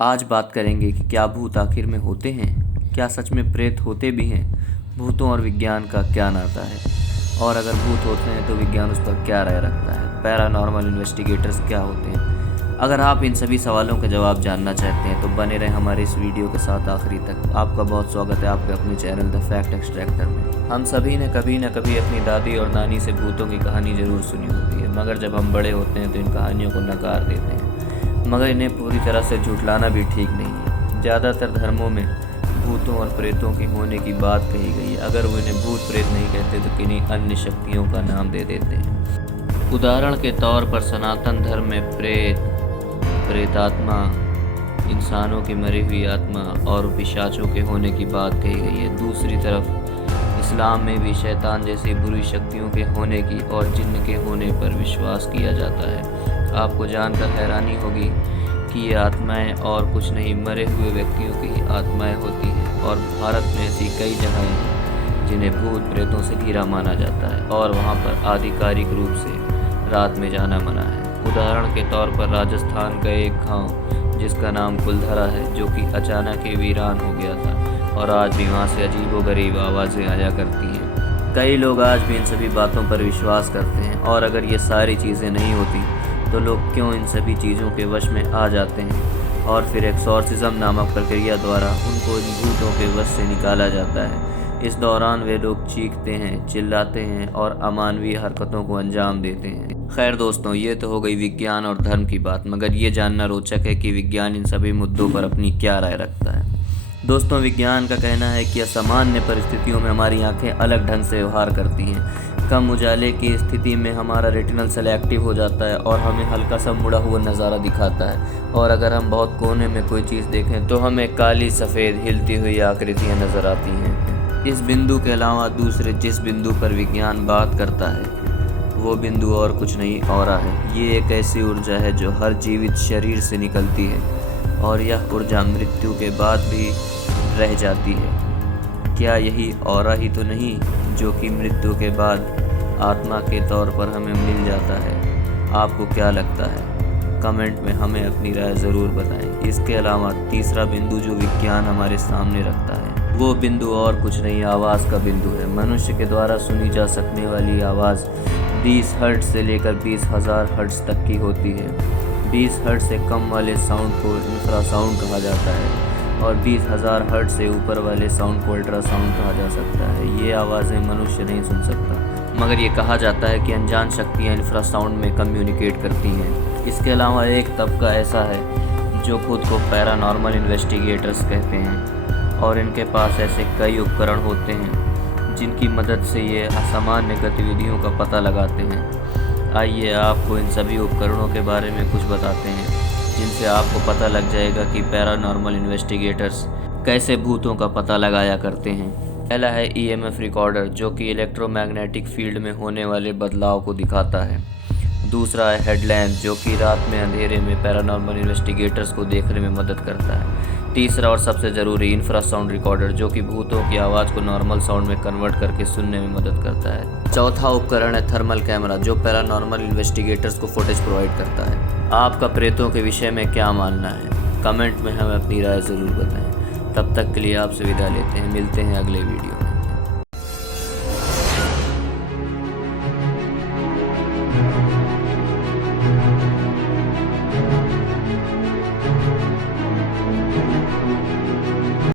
आज बात करेंगे कि क्या भूत आखिर में होते हैं, क्या सच में प्रेत होते भी हैं, भूतों और विज्ञान का क्या नाता है, और अगर भूत होते हैं तो विज्ञान उस पर क्या राय रखता है, पैरानॉर्मल इन्वेस्टिगेटर्स क्या होते हैं। अगर आप इन सभी सवालों के जवाब जानना चाहते हैं तो बने रहें हमारे इस वीडियो के साथ आखिरी तक। आपका बहुत स्वागत है आपके अपने चैनल द फैक्ट एक्सट्रैक्टर में। हम सभी ने कभी न कभी अपनी दादी और नानी से भूतों की कहानी ज़रूर सुनी होती है, मगर जब हम बड़े होते हैं तो इन कहानियों को नकार देते हैं। मगर इन्हें पूरी तरह से झुठलाना भी ठीक नहीं है। ज़्यादातर धर्मों में भूतों और प्रेतों की होने की बात कही गई है। अगर वो इन्हें भूत प्रेत नहीं कहते तो किन्हीं अन्य शक्तियों का नाम दे देते हैं। उदाहरण के तौर पर सनातन धर्म में प्रेत, प्रेतात्मा, इंसानों की मरी हुई आत्मा और पिशाचों के होने की बात कही गई है। दूसरी तरफ इस्लाम में भी शैतान जैसी बुरी शक्तियों के होने की और जिन्न के होने पर विश्वास किया जाता है। आपको जानकर हैरानी होगी कि ये आत्माएं और कुछ नहीं, मरे हुए व्यक्तियों की ही आत्माएं होती हैं और भारत में ऐसी कई जगहें हैं जिन्हें भूत प्रेतों से घिरा माना जाता है और वहाँ पर आधिकारिक रूप से रात में जाना मना है। उदाहरण के तौर पर राजस्थान का एक गांव जिसका नाम कुलधरा है, जो कि अचानक ही वीरान हो गया था और आज भी वहाँ से अजीबोगरीब आवाज़ें आया करती हैं। कई लोग आज भी इन सभी बातों पर विश्वास करते हैं और अगर ये सारी चीज़ें नहीं होती तो लोग क्यों इन सभी चीज़ों के वश में आ जाते हैं और फिर एक्सॉर्सिज्म नामक प्रक्रिया द्वारा उनको इन भूतों के वश से निकाला जाता है। इस दौरान वे लोग चीखते हैं, चिल्लाते हैं और अमानवीय हरकतों को अंजाम देते हैं। खैर दोस्तों, ये तो हो गई विज्ञान और धर्म की बात, मगर ये जानना रोचक है कि विज्ञान इन सभी मुद्दों पर अपनी क्या राय रखता है। दोस्तों, विज्ञान का कहना है कि असामान्य परिस्थितियों में हमारी आंखें अलग ढंग से व्यवहार करती हैं। कम उजाले की स्थिति में हमारा रेटिनल सेल एक्टिव हो जाता है और हमें हल्का सा मुड़ा हुआ नज़ारा दिखाता है, और अगर हम बहुत कोने में कोई चीज़ देखें तो हमें काली सफ़ेद हिलती हुई आकृतियाँ नज़र आती हैं। इस बिंदु के अलावा दूसरे जिस बिंदु पर विज्ञान बात करता है वो बिंदु और कुछ नहीं ऑरा है। ये एक ऐसी ऊर्जा है जो हर जीवित शरीर से निकलती है और यह ऊर्जा मृत्यु के बाद भी रह जाती है। क्या यही ऑरा ही तो नहीं जो कि मृत्यु के बाद आत्मा के तौर पर हमें मिल जाता है? आपको क्या लगता है? कमेंट में हमें अपनी राय ज़रूर बताएं। इसके अलावा तीसरा बिंदु जो विज्ञान हमारे सामने रखता है वो बिंदु और कुछ नहीं, आवाज़ का बिंदु है। मनुष्य के द्वारा सुनी जा सकने वाली आवाज़ 20 हर्ट्ज़ से लेकर 20,000 हर्ट्ज़ तक की होती है। 20 हर्ट्ज़ से कम वाले साउंड को इंफ्रासाउंड कहा जाता है और 20,000 हर्ट्ज़ से ऊपर वाले साउंड को अल्ट्रासाउंड कहा जा सकता है। ये आवाज़ें मनुष्य नहीं सुन सकता, मगर ये कहा जाता है कि अनजान शक्तियाँ इंफ्रासाउंड में कम्युनिकेट करती हैं। इसके अलावा एक तबका ऐसा है जो खुद को पैरानॉर्मल इन्वेस्टिगेटर्स कहते हैं और इनके पास ऐसे कई उपकरण होते हैं जिनकी मदद से ये असामान्य गतिविधियों का पता लगाते हैं। आइए आपको इन सभी उपकरणों के बारे में कुछ बताते हैं जिनसे आपको पता लग जाएगा कि पैरानॉर्मल इन्वेस्टिगेटर्स कैसे भूतों का पता लगाया करते हैं। पहला है EMF रिकॉर्डर, जो कि इलेक्ट्रोमैग्नेटिक फील्ड में होने वाले बदलाव को दिखाता है। दूसरा है हेडलैम्प, जो कि रात में अंधेरे में पैरानॉर्मल इन्वेस्टिगेटर्स को देखने में मदद करता है। तीसरा और सबसे ज़रूरी इंफ्रासाउंड रिकॉर्डर, जो कि भूतों की आवाज़ को नॉर्मल साउंड में कन्वर्ट करके सुनने में मदद करता है। चौथा उपकरण है थर्मल कैमरा, जो पैरानॉर्मल इन्वेस्टिगेटर्स को फुटेज प्रोवाइड करता है। आपका प्रेतों के विषय में क्या मानना है? कमेंट में हमें अपनी राय ज़रूर बताएं। तब तक के लिए आपसे विदा लेते हैं, मिलते हैं अगले वीडियो में।